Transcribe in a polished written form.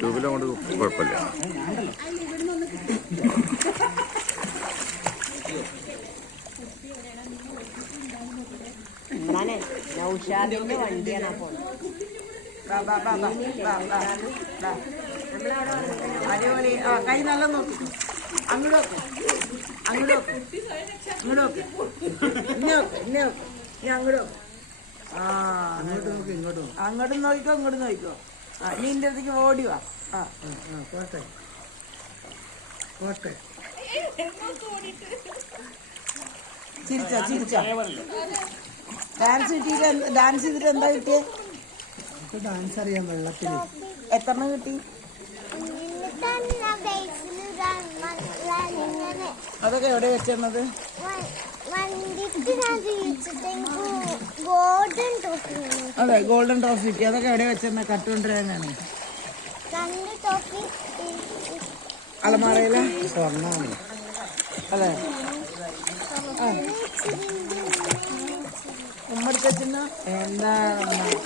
ട്യൂബിലങ്ങോട്ട് കുഴപ്പമില്ല. നൗഷാദിന്റെ വണ്ടിയാണ് അപ്പോൾ അടിപൊളി. കൈ നല്ല നോക്കി അങ്ങോട്ട് നോക്ക്, അങ്ങോട്ട് നോക്ക്, ഇങ്ങോട്ട് നോക്ക്, ഇന്നെ നോക്ക്, ഇന്നെ നോക്ക്, നീ അങ്ങോട്ട് നോക്ക്. ആ അങ്ങോട്ടും നോക്കിക്കോ, ഇങ്ങോട്ടും നോക്കിക്കോ. ആ നീ എൻ്റെ അടുത്തേക്ക് ഓടി വാ. ആ പോട്ടെ പോട്ടെ. ചിരിച്ചോ ചിരിച്ചോ. ഡാൻസ് ചെയ്തിട്ട് എന്താ കിട്ടിയേ? ഡാൻസ് അറിയാം. വെള്ളത്തിൽ എത്രണ്ണം കിട്ടി? അതൊക്കെ എവിടെ വെച്ചത്? അതെ ഗോൾഡൻ ട്രോഫി കിട്ടി. അതൊക്കെ എവിടെ വെച്ചെന്ന കട്ടുകൊണ്ടിരാനാണ്? അലമാറയില സ്വർണ്ണാണ്. അതെ ഉമ്മടിക്കുന്ന എന്താ